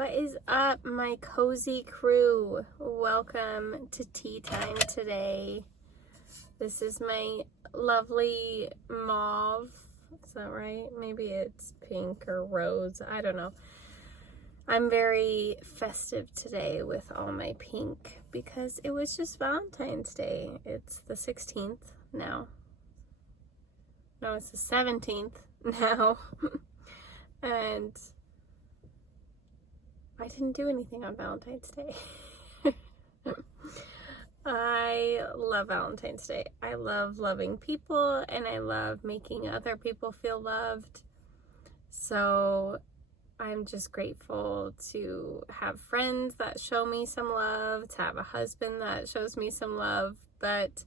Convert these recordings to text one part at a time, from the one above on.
What is up, my cozy crew? Welcome to tea time today. This is my lovely mauve. Is that right? Maybe it's pink or rose. I don't know. I'm very festive today with all my pink because it was just Valentine's Day. It's the 16th now. No, it's the 17th now. And I didn't do anything on Valentine's Day. I love Valentine's Day. I love loving people and I love making other people feel loved. So I'm just grateful to have friends that show me some love, to have a husband that shows me some love. But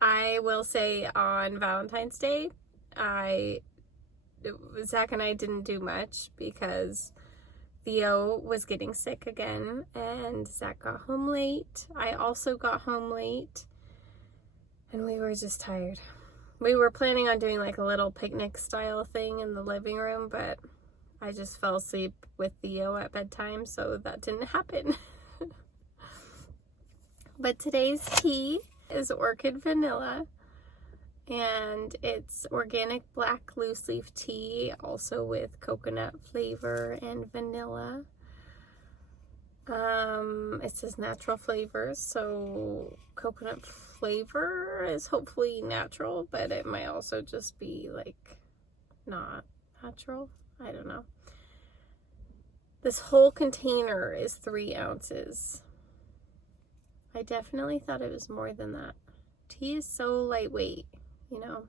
I will say on Valentine's Day, Zach and I didn't do much because Theo was getting sick again and Zach got home late. I also got home late and we were just tired. We were planning on doing like a little picnic style thing in the living room, but I just fell asleep with Theo at bedtime, so that didn't happen. But today's tea is orchid vanilla. And it's organic black loose leaf tea, also with coconut flavor and vanilla. It says natural flavors, so coconut flavor is hopefully natural, but it might also just be like not natural. I don't know. This whole container is 3 ounces. I definitely thought it was more than that. Tea is so lightweight. You know,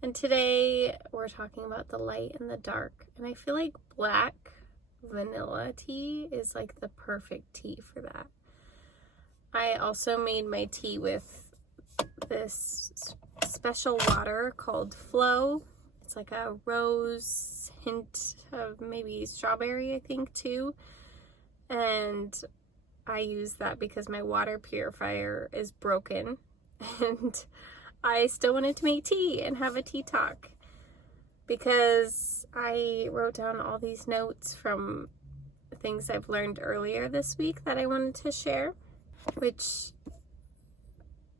and today we're talking about the light and the dark, and I feel like black vanilla tea is like the perfect tea for that. I also made my tea with this special water called Flow. It's like a rose hint of maybe strawberry, I think, too, and I use that because my water purifier is broken and I still wanted to make tea and have a tea talk because I wrote down all these notes from things I've learned earlier this week that I wanted to share, which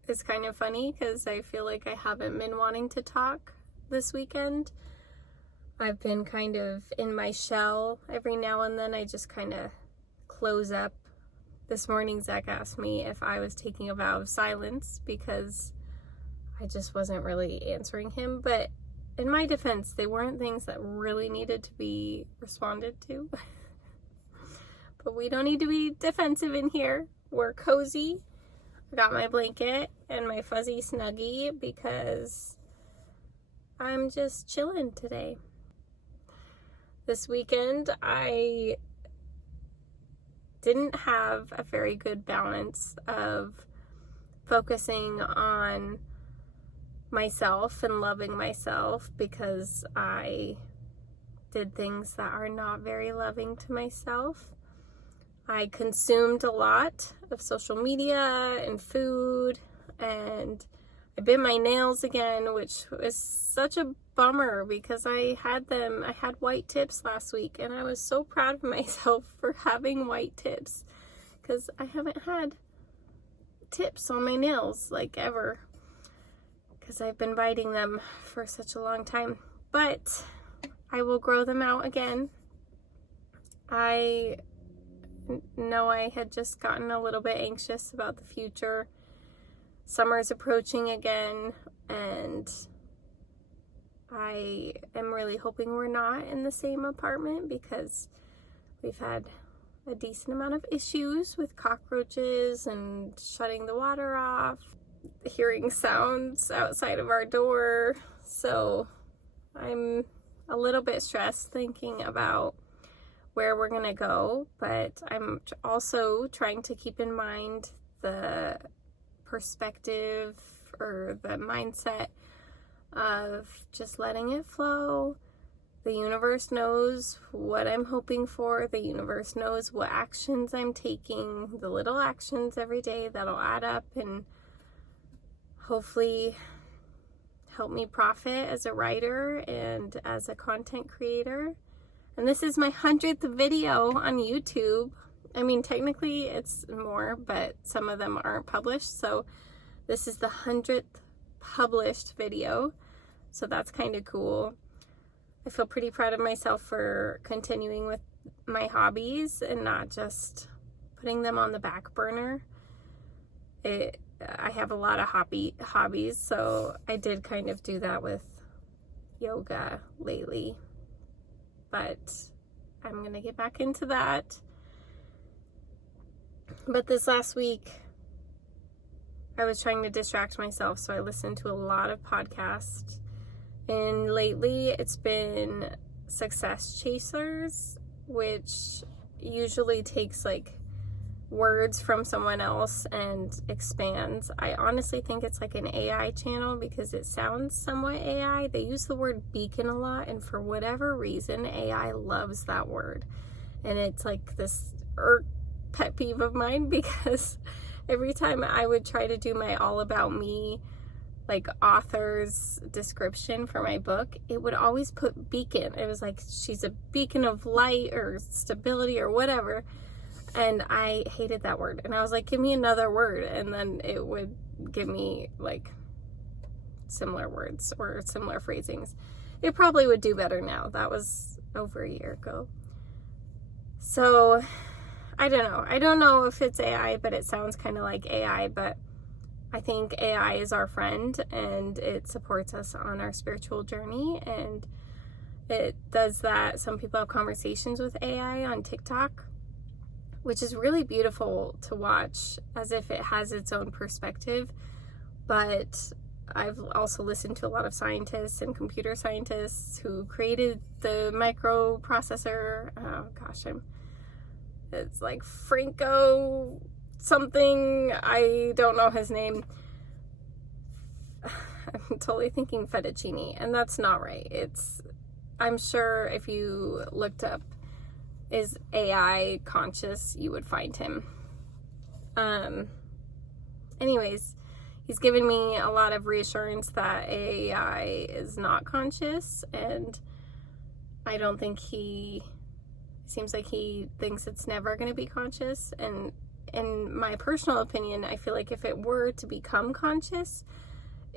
is kind of funny because I feel like I haven't been wanting to talk this weekend. I've been kind of in my shell. Every now and then I just kind of close up. This morning Zach asked me if I was taking a vow of silence because I just wasn't really answering him, but in my defense, they weren't things that really needed to be responded to. But we don't need to be defensive in here. We're cozy. I got my blanket and my fuzzy snuggie because I'm just chilling today. This weekend, I didn't have a very good balance of focusing on myself and loving myself because I did things that are not very loving to myself. I consumed a lot of social media and food, and I bit my nails again, which was such a bummer because I had white tips last week and I was so proud of myself for having white tips because I haven't had tips on my nails like ever, because I've been biting them for such a long time, but I will grow them out again. I know I had just gotten a little bit anxious about the future. Summer's approaching again, and I am really hoping we're not in the same apartment because we've had a decent amount of issues with cockroaches and shutting the water off, hearing sounds outside of our door. So I'm a little bit stressed thinking about where we're gonna go, but I'm also trying to keep in mind the perspective or the mindset of just letting it flow. The universe knows what I'm hoping for. The universe knows what actions I'm taking, the little actions every day that'll add up and hopefully help me profit as a writer and as a content creator. And this is my 100th video on YouTube. I mean, technically it's more, but some of them aren't published. So this is the 100th published video. So that's kind of cool. I feel pretty proud of myself for continuing with my hobbies and not just putting them on the back burner. I have a lot of hobbies, so I did kind of do that with yoga lately. But I'm going to get back into that. But this last week, I was trying to distract myself, so I listened to a lot of podcasts. And lately, it's been Success Chasers, which usually takes like words from someone else and expands. I honestly think it's like an AI channel because it sounds somewhat AI. They use the word beacon a lot, and for whatever reason, AI loves that word. And it's like this pet peeve of mine because every time I would try to do my all about me, like author's description for my book, it would always put beacon. It was like, she's a beacon of light or stability or whatever. And I hated that word. And I was like, give me another word. And then it would give me like similar words or similar phrasings. It probably would do better now. That was over a year ago. So I don't know. I don't know if it's AI, but it sounds kind of like AI. But I think AI is our friend and it supports us on our spiritual journey. And it does that. Some people have conversations with AI on TikTok, which is really beautiful to watch, as if it has its own perspective. But I've also listened to a lot of scientists and computer scientists who created the microprocessor. Oh gosh, it's like Franco something. I don't know his name. I'm totally thinking fettuccine, and that's not right. I'm sure if you looked up, is AI conscious, you would find him. Anyways, he's given me a lot of reassurance that AI is not conscious, and I don't think seems like he thinks it's never going to be conscious. And in my personal opinion, I feel like if it were to become conscious,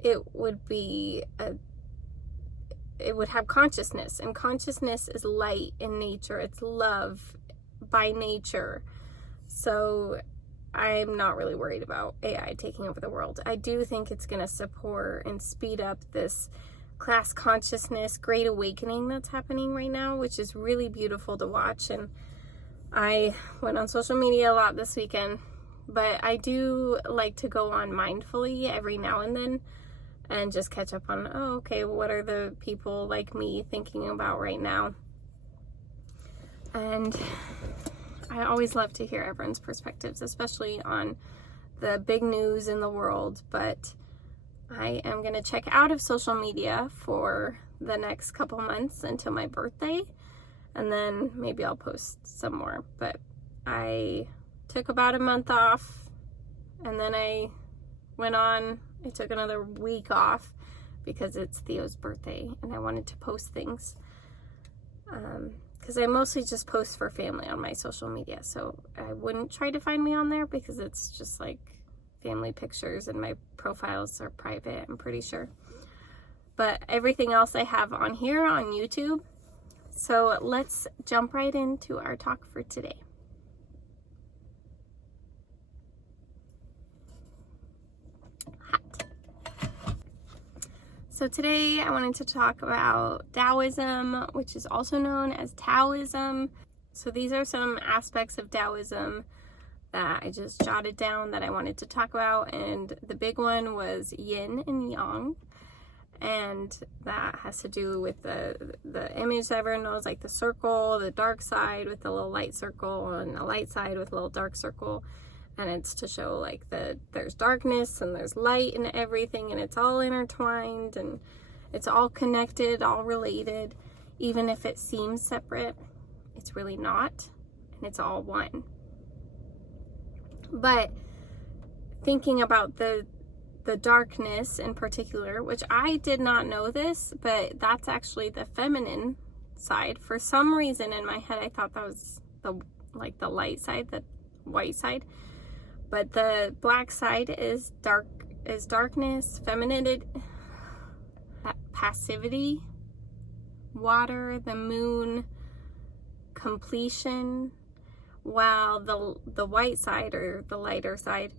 it would have consciousness, and consciousness is light in nature. It's love by nature. So I'm not really worried about AI taking over the world. I do think it's going to support and speed up this class consciousness, great awakening that's happening right now, which is really beautiful to watch. And I went on social media a lot this weekend, but I do like to go on mindfully every now and then and just catch up on, okay, what are the people like me thinking about right now? And I always love to hear everyone's perspectives, especially on the big news in the world. But I am going to check out of social media for the next couple months until my birthday, and then maybe I'll post some more. But I took about a month off, and then I took another week off because it's Theo's birthday and I wanted to post things. Because I mostly just post for family on my social media. So I wouldn't try to find me on there because it's just like family pictures and my profiles are private, I'm pretty sure. But everything else I have on here on YouTube. So let's jump right into our talk for today. So today I wanted to talk about Taoism, which is also known as Taoism. So these are some aspects of Taoism that I just jotted down that I wanted to talk about. And the big one was yin and yang. And that has to do with the image that everyone knows, like the circle, the dark side with the little light circle, and the light side with a little dark circle. And it's to show like there's darkness and there's light and everything, and it's all intertwined and it's all connected, all related. Even if it seems separate, it's really not, and it's all one. But thinking about the darkness in particular, which I did not know this, but that's actually the feminine side. For some reason in my head, I thought that was the light side, the white side. But the black side is darkness, femininity, passivity, water, the moon, completion, while the white side, or the lighter side,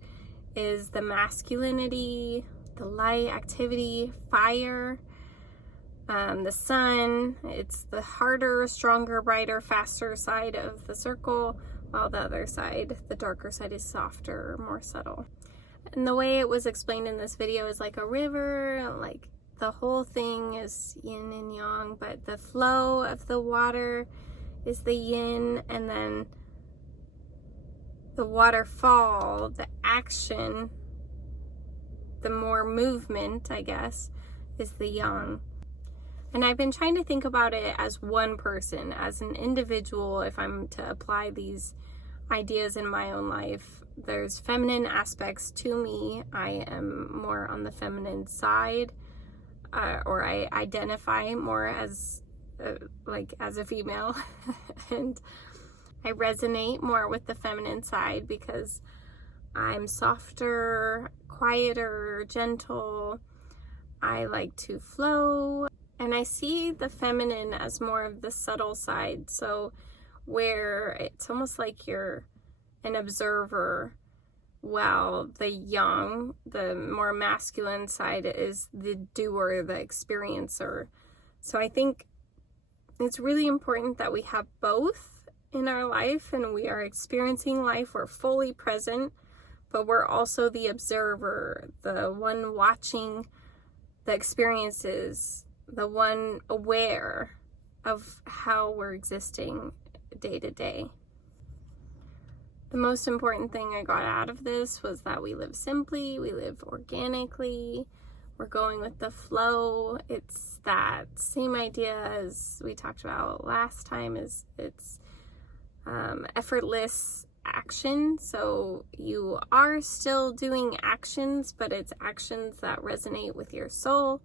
is the masculinity, the light, activity, fire, the sun. It's the harder, stronger, brighter, faster side of the circle, while the other side, the darker side, is softer, more subtle. And the way it was explained in this video is like a river, like the whole thing is yin and yang, but the flow of the water is the yin, and then the waterfall, the action, the more movement, I guess, is the yang. And I've been trying to think about it as one person, as an individual. If I'm to apply these ideas in my own life, there's feminine aspects to me. I am more on the feminine side, or I identify more as as a female and I resonate more with the feminine side because I'm softer, quieter, gentle. I like to flow, and I see the feminine as more of the subtle side. So where it's almost like you're an observer, while the yang, the more masculine side, is the doer, the experiencer. So I think it's really important that we have both in our life, and we are experiencing life. We're fully present, but we're also the observer, the one watching the experiences, the one aware of how we're existing day to day. The most important thing I got out of this was that we live simply, we live organically, we're going with the flow. It's that same idea as we talked about last time, is it's effortless action. So you are still doing actions, but it's actions that resonate with your soul,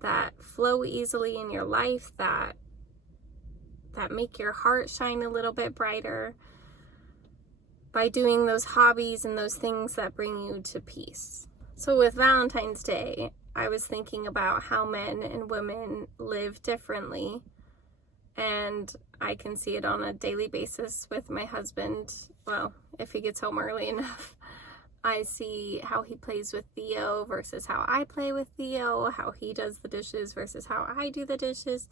that flow easily in your life, that make your heart shine a little bit brighter by doing those hobbies and those things that bring you to peace. So with Valentine's Day, I was thinking about how men and women live differently, and I can see it on a daily basis with my husband. Well, if he gets home early enough, I see how he plays with Theo versus how I play with Theo, how he does the dishes versus how I do the dishes.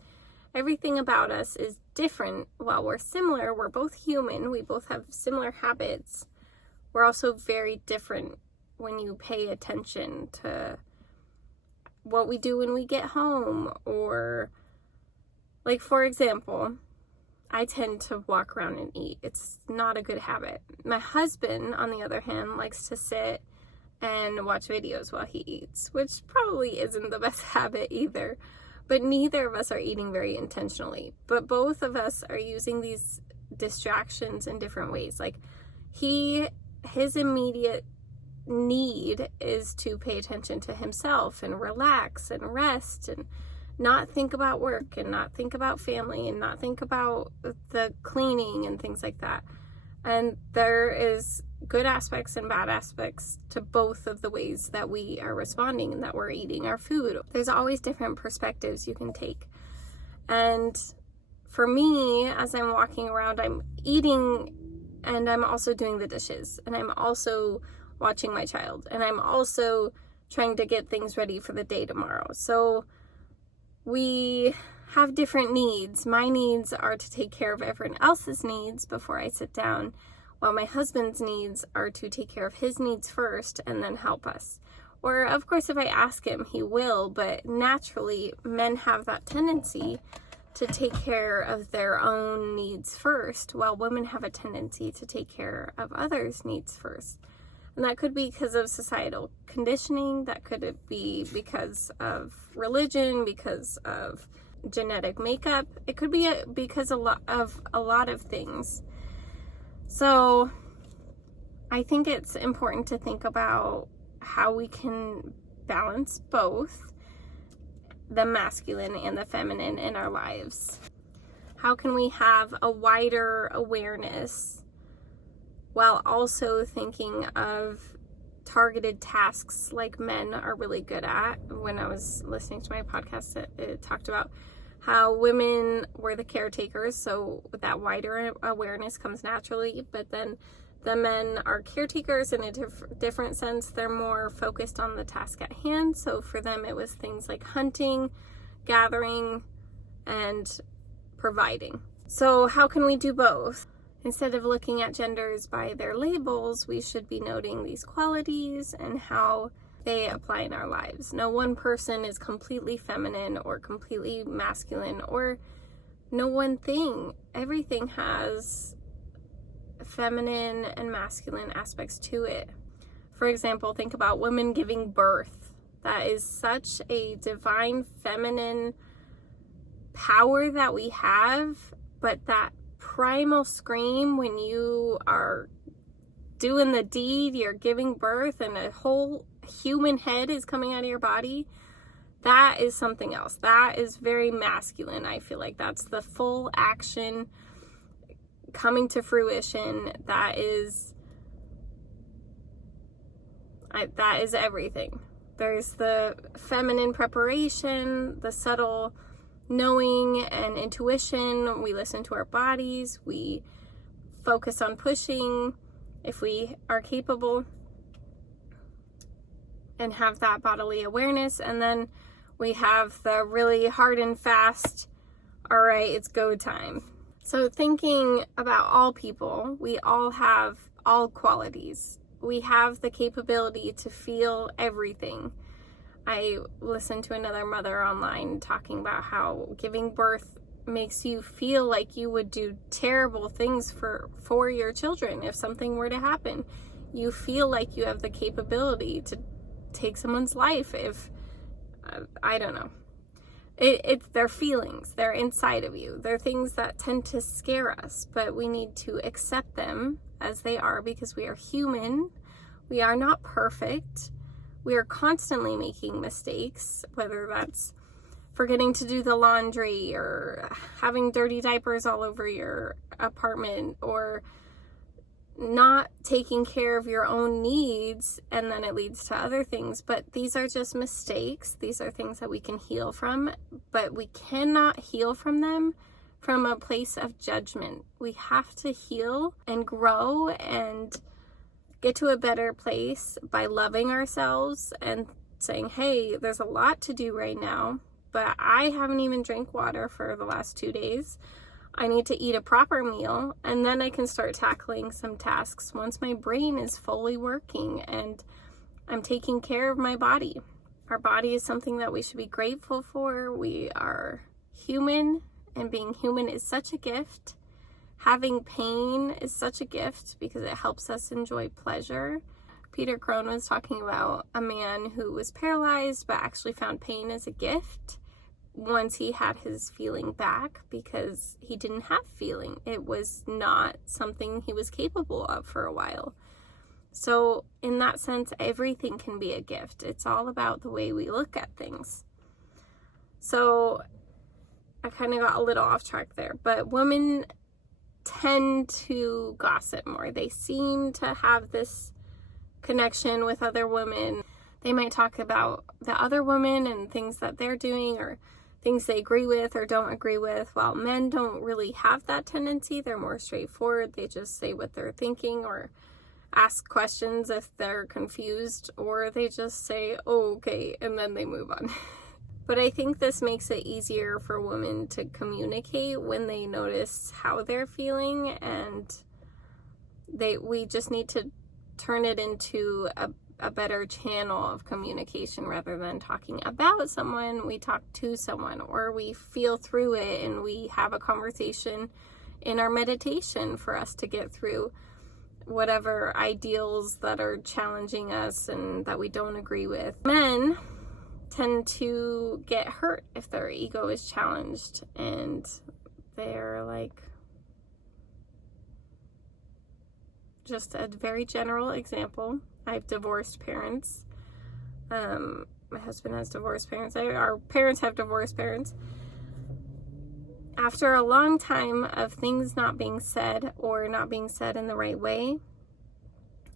Everything about us is different. While we're similar, we're both human, we both have similar habits, we're also very different when you pay attention to what we do when we get home. Or, like, for example, I tend to walk around and eat. It's not a good habit. My husband, on the other hand, likes to sit and watch videos while he eats, which probably isn't the best habit either. But neither of us are eating very intentionally. But both of us are using these distractions in different ways. Like, his immediate need is to pay attention to himself and relax and rest and not think about work and not think about family and not think about the cleaning and things like that. And there is good aspects and bad aspects to both of the ways that we are responding and that we're eating our food. There's always different perspectives you can take. And for me, as I'm walking around, I'm eating and I'm also doing the dishes, and I'm also watching my child, and I'm also trying to get things ready for the day tomorrow. So we have different needs. My needs are to take care of everyone else's needs before I sit down, while my husband's needs are to take care of his needs first and then help us. Or, of course, if I ask him, he will, but naturally, men have that tendency to take care of their own needs first, while women have a tendency to take care of others' needs first. And that could be because of societal conditioning, that could be because of religion, because of genetic makeup. It could be because of a lot of things. So I think it's important to think about how we can balance both the masculine and the feminine in our lives. How can we have a wider awareness while also thinking of targeted tasks like men are really good at? When I was listening to my podcast, it talked about how women were the caretakers, so with that wider awareness comes naturally, but then the men are caretakers in a different sense. They're more focused on the task at hand, so for them it was things like hunting, gathering, and providing. So how can we do both? Instead of looking at genders by their labels, we should be noting these qualities and how they apply in our lives. No one person is completely feminine or completely masculine, or no one thing. Everything has feminine and masculine aspects to it. For example, think about women giving birth. That is such a divine feminine power that we have, but that primal scream when you are doing the deed, you're giving birth, and a whole human head is coming out of your body, that is something else. That is very masculine. I feel like that's the full action coming to fruition. That is everything. There's the feminine preparation, the subtle knowing and intuition. We listen to our bodies. We focus on pushing if we are capable and have that bodily awareness. And then we have the really hard and fast, all right, it's go time. So thinking about all people, we all have all qualities. We have the capability to feel everything. I listened to another mother online talking about how giving birth makes you feel like you would do terrible things for your children if something were to happen. You feel like you have the capability to take someone's life if, I don't know. It's their feelings. They're inside of you. They're things that tend to scare us, but we need to accept them as they are because we are human. We are not perfect. We are constantly making mistakes, whether that's forgetting to do the laundry or having dirty diapers all over your apartment or not taking care of your own needs, and then it leads to other things. But these are just mistakes. These are things that we can heal from, but we cannot heal from them from a place of judgment. We have to heal and grow and get to a better place by loving ourselves and saying, hey, there's a lot to do right now, but I haven't even drank water for the last 2 days. I need to eat a proper meal, and then I can start tackling some tasks once my brain is fully working and I'm taking care of my body. Our body is something that we should be grateful for. We are human, and being human is such a gift. Having pain is such a gift because it helps us enjoy pleasure. Peter Crone was talking about a man who was paralyzed but actually found pain as a gift once he had his feeling back because he didn't have feeling. It was not something he was capable of for a while. So in that sense, everything can be a gift. It's all about the way we look at things. So I kind of got a little off track there, but women tend to gossip more. They seem to have this connection with other women. They might talk about the other women and things that they're doing or things they agree with or don't agree with, while men don't really have that tendency. They're more straightforward. They just say what they're thinking or ask questions if they're confused, or they just say, oh, okay, and then they move on. But I think this makes it easier for women to communicate when they notice how they're feeling, and we just need to turn it into a better channel of communication rather than talking about someone. We talk to someone, or we feel through it and we have a conversation in our meditation for us to get through whatever ideals that are challenging us and that we don't agree with. Men tend to get hurt if their ego is challenged, and they're like, just a very general example. I have divorced parents. My husband has divorced parents. Our parents have divorced parents. after a long time of things not being said or not being said in the right way,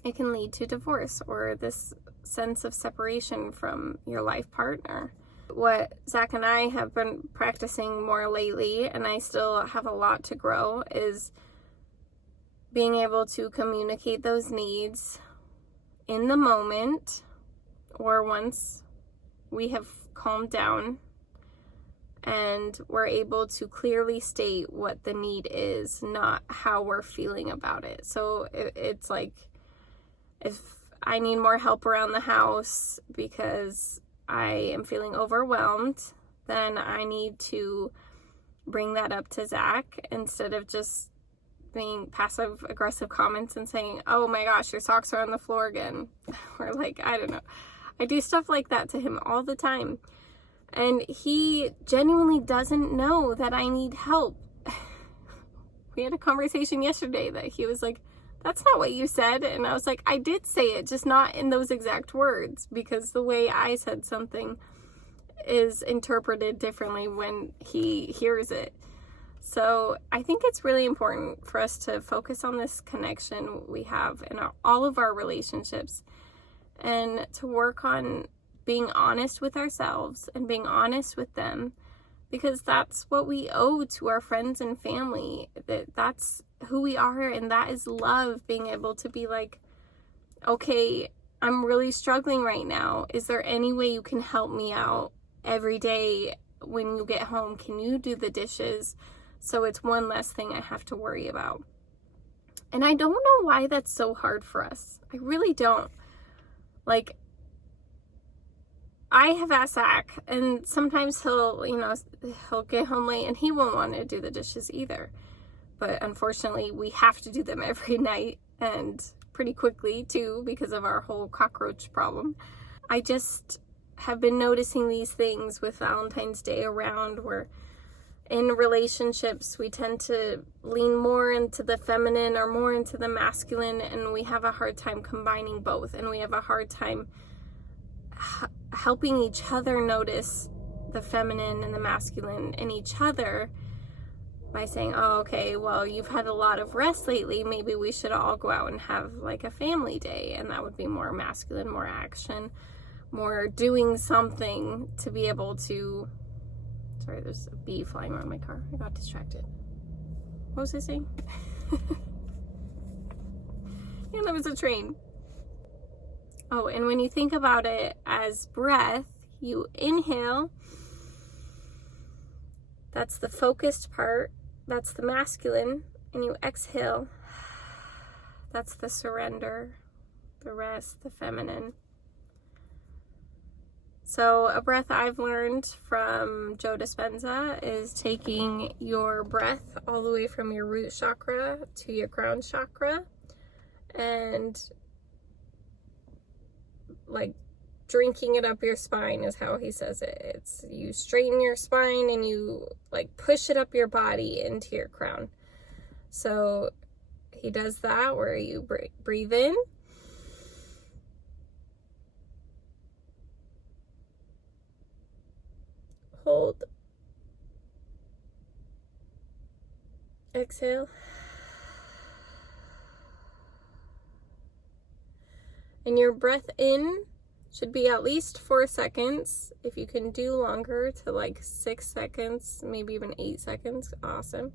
it can lead to divorce or this sense of separation from your life partner. What Zach and I have been practicing more lately, and I still have a lot to grow, is being able to communicate those needs in the moment or once we have calmed down and we're able to clearly state what the need is, not how we're feeling about it. So it's like, if I need more help around the house because I am feeling overwhelmed, then I need to bring that up to Zach instead of just being passive aggressive comments and saying, oh my gosh, your socks are on the floor again. Or like, I don't know. I do stuff like that to him all the time. And he genuinely doesn't know that I need help. We had a conversation yesterday that he was like, that's not what you said. And I was like, I did say it, just not in those exact words, because the way I said something is interpreted differently when he hears it. So I think it's really important for us to focus on this connection we have in all of our relationships, and to work on being honest with ourselves and being honest with them, because that's what we owe to our friends and family. That's who we are, and that is love. Being able to be like, okay, I'm really struggling right now. Is there any way you can help me out every day when you get home? Can you do the dishes so it's one less thing I have to worry about? And I don't know why that's so hard for us. I really don't. Like, I have asked Zach, and sometimes he'll get home late and he won't want to do the dishes either. But unfortunately, we have to do them every night, and pretty quickly too, because of our whole cockroach problem. I just have been noticing these things with Valentine's Day around, where in relationships we tend to lean more into the feminine or more into the masculine, and we have a hard time combining both, and we have a hard time helping each other notice the feminine and the masculine in each other by saying, oh, okay, well, you've had a lot of rest lately, maybe we should all go out and have like a family day, and that would be more masculine, more action, more doing something to be able to... Sorry, there's a bee flying around my car. I got distracted. What was I saying? And there was a train. Oh, and when you think about it as breath, you inhale. That's the focused part. That's the masculine. And you exhale. That's the surrender, the rest, the feminine. So a breath I've learned from Joe Dispenza is taking your breath all the way from your root chakra to your crown chakra, and like drinking it up your spine is how he says it. It's you straighten your spine and you like push it up your body into your crown. So he does that where you breathe in. Hold. Exhale. And your breath in should be at least 4 seconds. If you can do longer, to like 6 seconds, maybe even 8 seconds, awesome.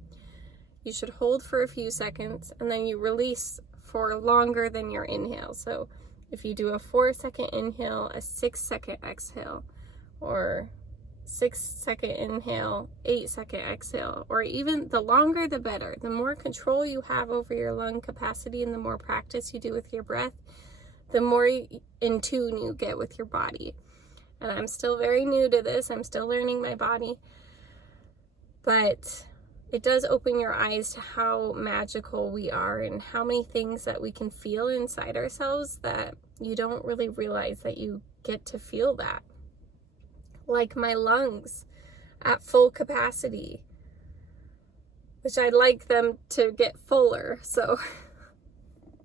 You should hold for a few seconds, and then you release for longer than your inhale. So if you do a 4-second inhale, a 6-second exhale, or 6-second inhale, 8-second exhale, or even the longer the better. The more control you have over your lung capacity and the more practice you do with your breath, the more in tune you get with your body. And I'm still very new to this. I'm still learning my body. But it does open your eyes to how magical we are and how many things that we can feel inside ourselves that you don't really realize that you get to feel that. Like my lungs at full capacity, which I'd like them to get fuller. So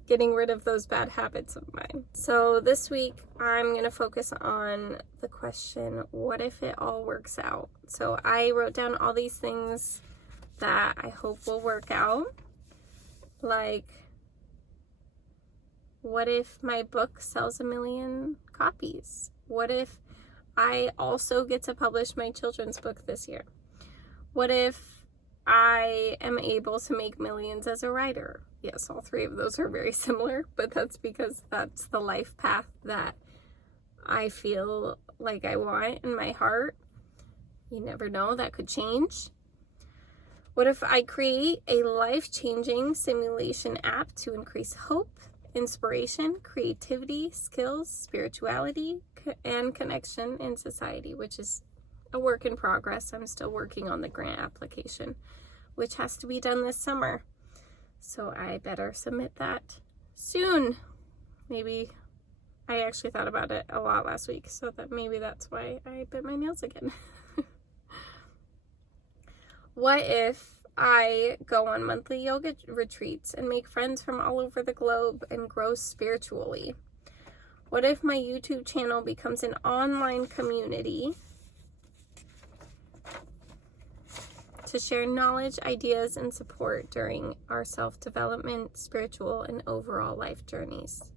getting rid of those bad habits of mine. So this week I'm going to focus on the question, what if it all works out? So I wrote down all these things that I hope will work out. Like, what if my book sells 1 million copies? What if I also get to publish my children's book this year? What if I am able to make millions as a writer? Yes, all three of those are very similar, but that's because that's the life path that I feel like I want in my heart. You never know, that could change. What if I create a life-changing simulation app to increase hope, inspiration, creativity, skills, spirituality, and connection in society, which is a work in progress. I'm still working on the grant application, which has to be done this summer. So I better submit that soon. Maybe I actually thought about it a lot last week, so that maybe that's why I bit my nails again. What if I go on monthly yoga retreats and make friends from all over the globe and grow spiritually? What if my YouTube channel becomes an online community to share knowledge, ideas, and support during our self-development, spiritual, and overall life journeys?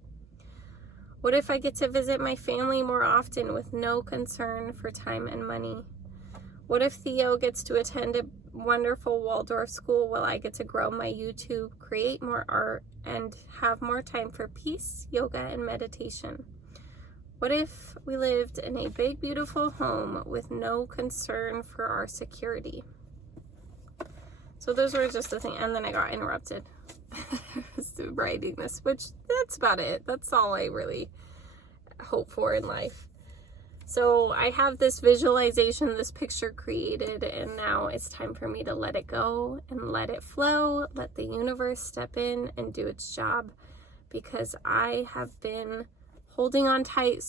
What if I get to visit my family more often with no concern for time and money? What if Theo gets to attend a wonderful Waldorf school while I get to grow my YouTube, create more art, and have more time for peace, yoga, and meditation? What if we lived in a big, beautiful home with no concern for our security? So those were just the thing, and then I got interrupted writing this, which that's about it. That's all I really hope for in life. So I have this visualization, this picture created, and now it's time for me to let it go and let it flow, let the universe step in and do its job, because I have been holding on tight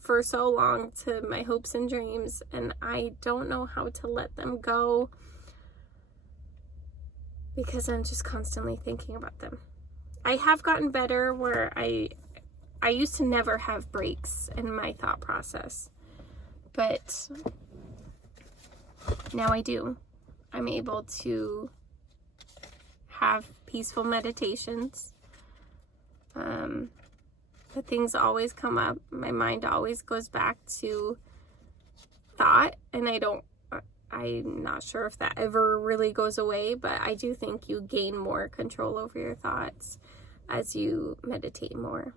for so long to my hopes and dreams, and I don't know how to let them go because I'm just constantly thinking about them. I have gotten better where I used to never have breaks in my thought process. But now I do. I'm able to have peaceful meditations. But things always come up. My mind always goes back to thought, and I'm not sure if that ever really goes away, but I do think you gain more control over your thoughts as you meditate more.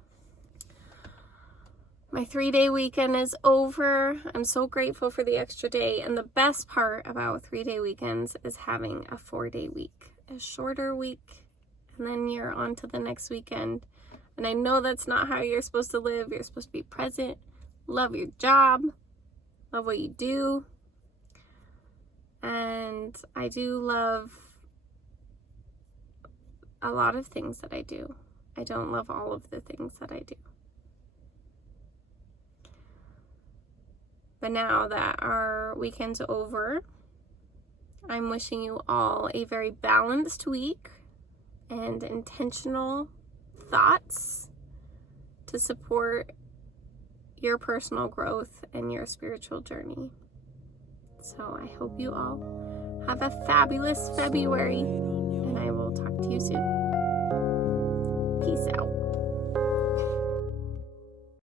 My 3-day weekend is over. I'm so grateful for the extra day. And the best part about 3-day weekends is having a 4-day week, a shorter week, and then you're on to the next weekend. And I know that's not how you're supposed to live. You're supposed to be present, love your job, love what you do. And I do love a lot of things that I do. I don't love all of the things that I do. But now that our weekend's over, I'm wishing you all a very balanced week and intentional thoughts to support your personal growth and your spiritual journey. So I hope you all have a fabulous February, and I will talk to you soon. Peace out.